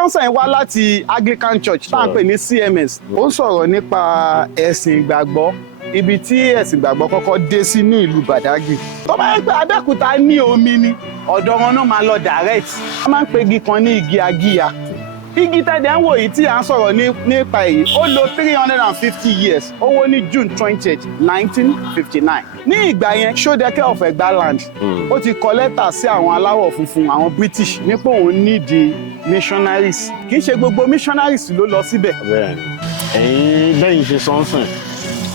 Townsend wá láti Anglican Church tá à ń pè ní CMS. Ó sọ̀rọ̀ nípa ẹ̀sìn ìgbàgbọ́, ibi tí ẹ̀sìn ìgbàgbọ́ kọ́kọ́ dé sí ní ìlú Badagry. Tó bá yẹ pé Abẹ́òkúta ní omi ni, ọ̀dọ̀ wọn náà máa lọ direct. Wọ́n máa ń pe igi kan ní igi Agiya. Igi tẹ́lẹ̀ ń wò yìí tí à ń sọ̀rọ̀ nípa èyí, ó lò 350 years, ó wó ní June 20th, 1959. Ní ìgbà yẹn, Ṣódẹkẹ́ of Ẹ̀gbáland, ó ti kọ lẹ́tà sí àwọn aláwọ̀ funfun, àwọn British, nípò òun nídìí missionaries. Kì í ṣe gbogbo missionaries ló lọ síbẹ̀. Ẹ̀yin bẹ́yìn ṣe sọ́nsìn,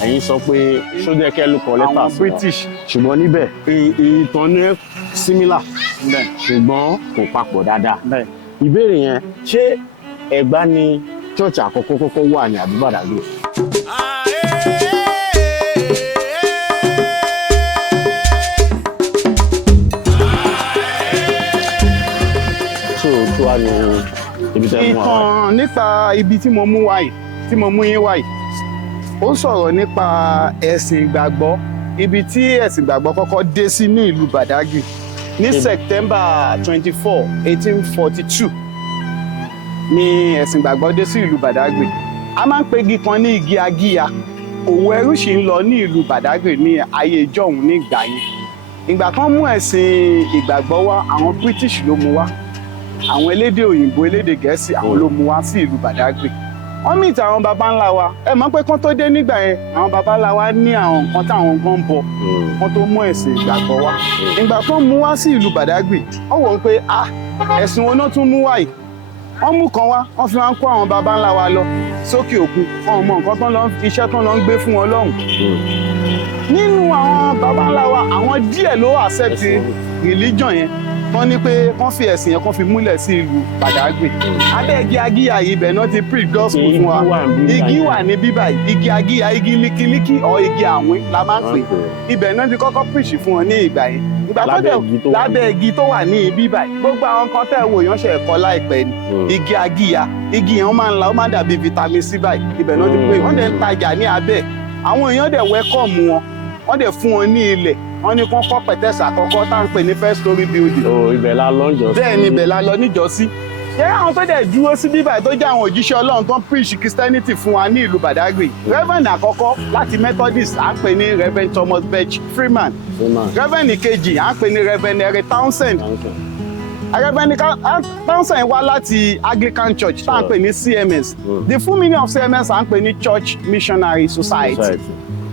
ẹ̀yin sọ pé Ṣódẹkẹ́ ló kọ lẹ́tà sí British. Ṣùgbọ́n níbẹ̀, ìtàn ní similar, ṣùgbọ́n kò papọ̀ dáadáa. Ìbéèrè yẹn, ṣé Ẹ̀gbá ni church àkọ́kọ́ kọ́kọ́ wà ní àbí Badagry? Tó wà ní ibi tẹ́ mú wa. Ìtàn nípa ibi tí mo mú wá yìí, tí mo mú yín wá yìí, ó sọ̀rọ̀ nípa ẹ̀sìn ìgbàgbọ́, ibi tí ẹ̀sìn ìgbàgbọ́ kọ́kọ́ dé sí ní ìlú Badagry ní September 24, 1842 ni ẹ̀sìn ìgbàgbọ́ dé sí ìlú Badagry. A máa ń pe igi kan ní igi Agiya. Òwò ẹrú ṣì ń lọ ní ìlú Badagry ní ayé ìjọ́un ní ìgbà yẹn. Ìgbà kan mú ẹ̀sìn ìgbàgbọ́ wá, àwọn British ló mú wá. Àwọn elédè òyìnbó, elédè Gẹ̀ẹ́sì, àwọn ló mú wá sí ìlú Badagry. Wọ́n mìtì àwọn baba ńlá wa. Ẹ mọ̀ pé kán tó dé nígbà yẹn, àwọn baba ńlá wa ní àwọn nǹkan táwọn gan bọ, kán tó mú ẹ̀sìn ìgbàgbọ́ wá. Ìgbà tó mú wá sí ìlú Badagry, wọ́n wò ó pé ẹ̀sìn wọn náà tún mú wá yìí. Wọ́n mú kan wá, wọ́n fi máa ń kó àwọn baba ńlá wa lọ sókè òkun. Wọ́n mọ nǹkan tán lọ, iṣẹ́ tán lọ ń gbé fún wọn lọ́hùn. Nínú àwọn baba ńlá wa, àwọn díẹ̀ ló accept religion yẹn. Wọ́n ní pé kán fi ẹ̀sìn yẹn kán fi múlẹ̀ sí ìlú Badagry. Abẹ́ igi Agiya yìí ibẹ̀ náà ti preach gospel fún wa. Igi wà ní bíbà yìí, igi Agiya, igi líkílíkí ọ̀ igi àwín la máa ń pè. Ibẹ̀ náà ti kọ́kọ́ preach fún wọn ní ìgbà yẹn. Ìgbà tó dẹ̀ lábẹ́ igi tó wà ní bíbà yìí. Gbogbo àwọn kan tẹ́ wò yán ṣe ẹ̀kọ́ láìpẹ́ ni. Igi Agiya, igi yẹn máa ń la, ó máa dàbí vitamin C báyìí. Ibẹ̀ náà ti pé wọ́n dẹ̀ ń tajà ní abẹ́. Àwọn èèyàn dẹ̀ welcome wọn, wọ́n dẹ̀ fún wọn ní ilẹ̀. Wọ́n ní kán kọ́ pẹ̀tẹ́sì àkọ́kọ́ tá à ń pè ní first story building. Ibẹ̀ la lọ níjọ́sí. Bẹ́ẹ̀ ni ibẹ̀ la lọ níjọ́sí. Ṣé àwọn tó dẹ̀ dúró sí bíbà tó jẹ́ àwọn òjíṣẹ́ Ọlọ́run tó ń preach Christianity fún wa ní ìlú Badagry. Reverend àkọ́kọ́ láti Methodist à ń pè ní Reverend Thomas Birch Freeman. Reverend ìkejì à ń pè ní Reverend Townsend. Reverend Townsend wá láti Anglican Church tá à ń pè ní CMS. The full meaning of CMS à ń pè ní Church Missionary Society.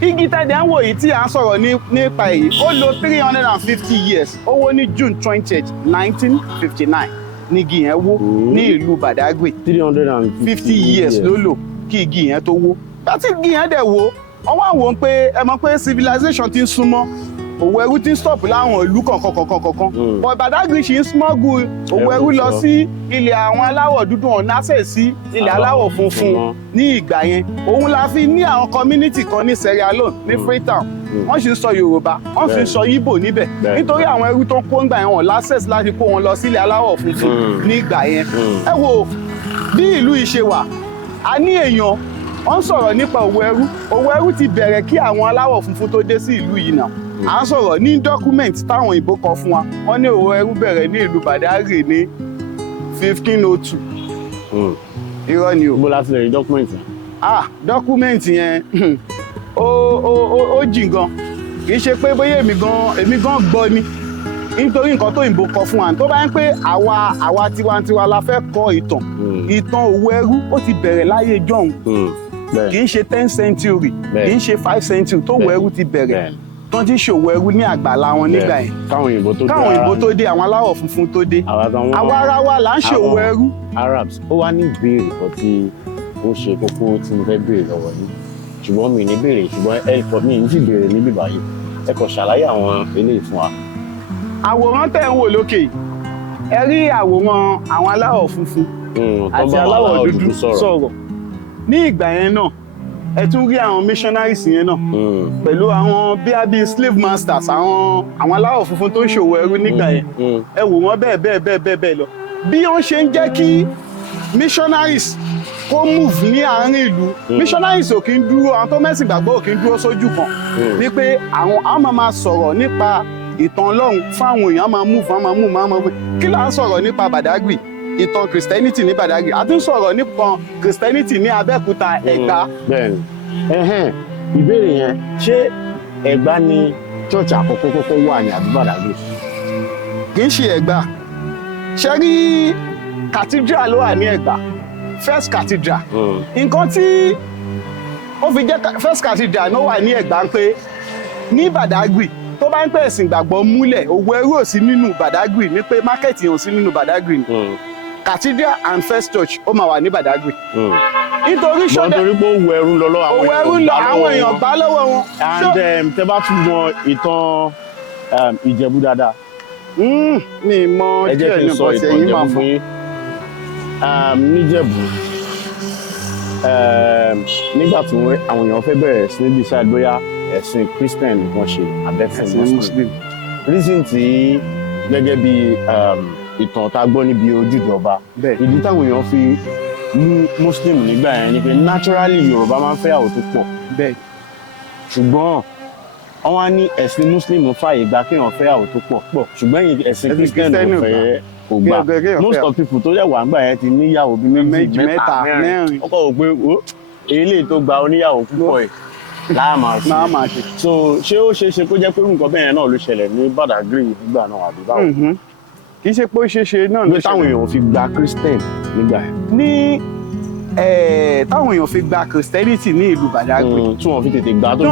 Igi tẹ́lẹ̀ ń wò yìí tí à ń sọ̀rọ̀ nípa èyí, ó lò 350 years, ó wó ní June 20th, 1959 ní igi yẹn wó ní ìlú Badagry. 350 years ló lò kí igi yẹn tó wó. Láti igi yẹn dẹ̀ wó, wọ́n wá wò ó pé ẹ mọ̀ pé civilization ti ń súnmọ́, òwò ẹrú ti ń stop láwọn ìlú kọ̀ọ̀kan. But Badagry ṣì ń smuggle òwò ẹrú lọ sí ilẹ̀ àwọn aláwọ̀ dúdú, ọ̀nà àṣẹ sí ilẹ̀ aláwọ̀ funfun ní ìgbà yẹn. Òun la fi ní àwọn community kan ní Sierra Leone ní Freetown. Wọ́n sì ń sọ Yorùbá, wọ́n fi ń sọ Igbo níbẹ̀. Nítorí àwọn ẹrú tó ń kó ń gbà yẹn wọ́n láṣẹ̀sì láti kó wọn lọ sí ilẹ̀ aláwọ̀ funfun ní ìgbà yẹn. Ẹ wo bí ìlú yìí ṣe wà, a ní èèyàn, wọ́n ń sọ̀rọ̀ nípa òwò ẹrú. Òwò ẹrú ti bẹ̀rẹ̀ kí àwọn aláwọ̀ funfun tó dé sí ìlú yìí náà. À ń sọ̀rọ̀ ní document táwọn òyìnbó kọ fún wa, wọ́n ní òwò ẹrú bẹ̀rẹ̀ ní ìlú Badagry ní 1502. Irọ́ ni o. Bó láti lè rí document yẹn? Document yẹn ó jìn gan. Kì í ṣe pé bóyá èmi gan gbọ́ ni. Nítorí nǹkan tó òyìnbó kọ fún wa, tó bá ń pé àwa tiwantiwa la fẹ́ kọ ìtàn òwò ẹrú, ó ti bẹ̀rẹ̀ láyé jọ́hun. Kì í ṣe 10th century, kì í ṣe 5th century tó òwò ẹrú ti bẹ̀rẹ̀. Tó ti ṣòwò ẹrú ní àgbàlá wọn nígbà yẹn. Káwọn òyìnbó tó dé, àwọn aláwọ̀ funfun tó dé. Àwa ara wa là ń ṣòwò ẹrú. Arabs, ó wá ní ìbéèrè kan tí ó ṣe kókó tí mo fẹ́ béèrè lọ́wọ́ yìí. Ṣùgbọ́n mi ní béèrè, ṣùgbọ́n ẹ̀kọ́ mi ní sì béèrè níbí báyìí. Ẹ kàn ṣàlàyé àwọn eléyìí fún wa. Àwòrán tẹ̀ ń wò lókè, ẹ rí àwòrán àwọn aláwọ̀ funfun àti aláwọ̀ dúdú sọ̀rọ̀. Ní ìgbà yẹn náà, ẹ tún rí àwọn missionaries yẹn náà pẹ̀lú àwọn bíi slave masters, àwọn aláwọ̀ funfun tó ń ṣòwò ẹrú nígbà yẹn. Ẹ wò wọ́n bẹ́ẹ̀ lọ. Bí wọ́n ṣe ń jẹ́ kí missionaries kó move ní àárín ìlú, missionaries ò kí ń dúró, àwọn tó mẹ́sìn gbàgbọ́ ò kí ń dúró sójú kan. Wípé àwọn máa sọ̀rọ̀ nípa ìtàn Ọlọ́run fún àwọn èèyàn, máa move. Kí là ń sọ̀rọ̀ nípa Badagry? ìtàn Christianity ní Badagry a tún sọ̀rọ̀ nípa Christianity ní Abẹ́òkúta Ẹ̀gbá. bẹ́ẹ̀ni ìbéèrè yẹn ṣé Ẹ̀gbá ni church àkọ́kọ́ kọ́kọ́ wà ní àbí Badagry? Kì í ṣe Ẹ̀gbá, ṣe rí cathedral ló wà ní Ẹ̀gbá, first cathedral. Nǹkan tí ó fi jẹ́ first cathedral ló wà ní Ẹ̀gbá ń pé ní Badagry tó bá ń pè ẹ̀sìn ìgbàgbọ́ múlẹ̀ òwò ẹrú ò sí nínú Badagry ní pé market yẹn ò sí nínú Badagry ni cathedral and first church ó máa wà ní Badagry. Nítorí ṣọdẹ nítorí pé òwò ẹrú lọ lọ́wọ́ òwò ẹrú lọ àwọn èèyàn gbà lọ́wọ́ wọn. and tẹ bá tún mọ ìtàn Ìjẹ̀bú dáadáa. mi mọ ẹ jẹ́ kí n sọ ìtàn Ìjẹ̀bú fún yín. Níjẹ̀bú nígbà tí àwọn èèyàn fẹ́ bẹ̀rẹ̀ sí ní decide bóyá ẹ̀sìn Christian nìkan ṣe àbẹ́sìn Muslim. reason tí gẹ́gẹ́ bí ìtàn tá a gbọ́ níbi ojújọba ìdí táwọn èèyàn fi mú Muslim nígbà yẹn ni pé naturally Yorùbá máa ń fẹ́ àwọ̀ tó pọ̀ ṣùgbọ́n wọ́n wá ní ẹ̀sìn Muslim fààyè gba kéèyàn fẹ́ àwọ̀ tó pọ̀ ṣùgbọ́n ẹ̀sìn Christian kò gbà most of people tó yẹ wà ń gbà yẹn ti níyàwó bí méjì mẹ́ta mẹ́rin ọkọ̀ wò pé èyí tó gba oníyàwó púpọ̀ ẹ̀ láàmà ṣe so ṣé ó ṣeé ṣe kó jẹ́ pé nǹkan bẹ́ẹ̀ náà ló ṣẹlẹ̀ ní Badagry nígbà náà àbí báwo? kì í ṣe pé ó ṣeé ṣe náà ló ṣẹlẹ̀ táwọn èèyàn fi gba Christian nígbà yẹn. ní táwọn èèyàn fi gba Christianity ní ìlú Badagry tí wọ́n fi tètè gbà tó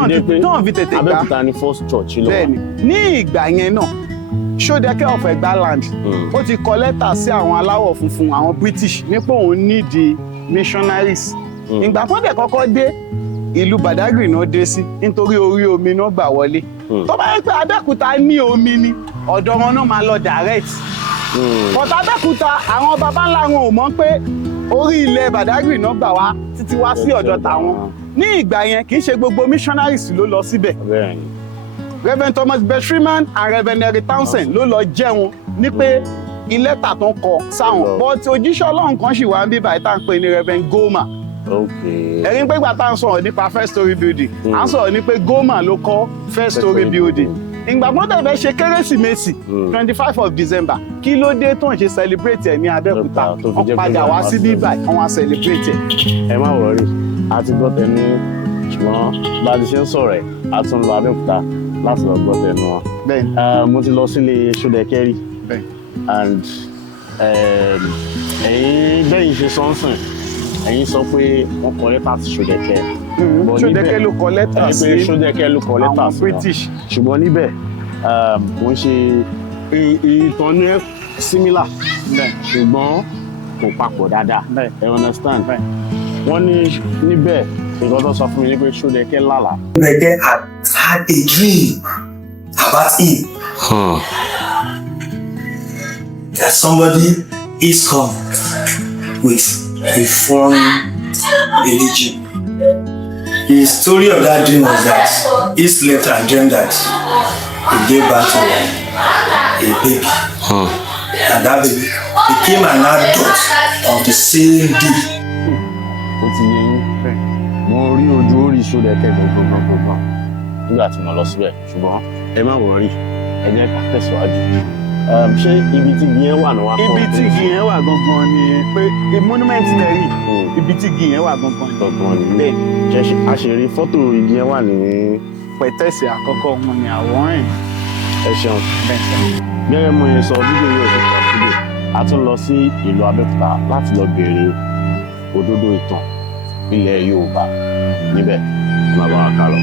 fi dé pé Abẹ́òkúta ni first church ló wà. bẹ́ẹ̀ni ní ìgbà yẹn náà Ṣódẹkẹ́ of Ẹ̀gbáland ó ti kọ lẹ́tà sí àwọn aláwọ̀ funfun àwọn British nípò òun nídìí missionaries. Ìgbà tó dẹ̀ kọ́kọ́ dé ìlú Badagry náà dé sí nítorí orí omi náà gbà wọlé. Tó bá yẹ pé Abẹ́òkúta ní omi ni ọ̀dọ̀ wọn náà máa lọ direct. But Abẹ́òkúta àwọn baba ńlá wọn ò mọ̀ pé orí ilẹ̀ Badagry náà gbà wá títí wá sí ọ̀dọ̀ tàwọn. Ní ìgbà yẹn kì í ṣe gbogbo missionaries ló lọ síbẹ̀. Reverend Thomas Birch Freeman and Reverend Townsend ló lọ jẹ́ wọn ní pé ilẹ́tà tó ń kọ sáwọn but òjíṣẹ́ Ọlọ́run kan sì wá ń bí báyìí tá à ń pè ní Reverend Goma. Ẹ̀rín pé ìgbà tá à ń sọ̀rọ̀ nípa first story building à ń sọ̀rọ̀ ní pé Goma ló kọ́ first story building. Ìgbà tó dẹ̀ fẹ́ ṣe Kérésìmesì 25 of December kí ló dé tó ń ṣe celebrate ẹ̀ ní Abẹ́òkúta wọ́n padà wá sí bí báyìí wọ́n wá celebrate ẹ̀. Ẹ má wọrí a ti gbọ́ tẹnu ṣùgbọ́n bá a ti ṣe ń sọ̀rọ̀ ẹ̀ a tún lọ Abẹ́òkúta láti lọ gbọ́ tẹnu wọn. Mo ti lọ sílé Ṣódẹkẹ́ rí and ẹ̀yin bẹ́yìn ṣe sọ́nsìn ẹ̀yin sọ pé wọ́n kọ lẹ́tà sí Ṣódẹkẹ́. Ṣódẹkẹ́ ló kọ lẹ́tà sí Ṣódẹkẹ́ ló kọ lẹ́tà sí àwọn British. ṣùgbọ́n níbẹ̀ wọ́n ṣe ìtàn ní similar ṣùgbọ́n kò papọ̀ dáadáa ẹ understand. Wọ́n ní níbẹ̀ nǹkan tó sọ fún mi ní pé Ṣódẹkẹ́ lálàá. Ṣódẹkẹ́ had a dream about him. That somebody is come with a foreign religion. The story of that dream was that he slept and dreamed that he gave birth to a baby. And that baby became an adult on the same day. Ó ti yé yín mo rí ojú orí Ṣódẹkẹ́ gbogbo nígbà tí mo lọ síbẹ̀ ṣùgbọ́n ẹ má wọrí ẹ jẹ́ ká tẹ̀síwájú. Ṣé ibi tí igi yẹn wà náà wá kọ́? Ibi tí igi yẹn wà gangan ni pé monument náà rí ibi tí igi yẹn wà gangan ni bẹ́ẹ̀. Ṣé a ṣe rí fọ́tò igi yẹn wà ní pẹ̀tẹ́sì àkọ́kọ́ wọn ni àwòrán ẹ̀ ṣeun. Gẹ́gẹ́ mo yẹn sọ fídíò yóò ti pọ̀ síbẹ̀ a tún lọ sí ìlú Abẹ́òkúta láti lọ béèrè òdodo ìtàn ilẹ̀ Yorùbá níbẹ̀ bàbá wa ká lọ.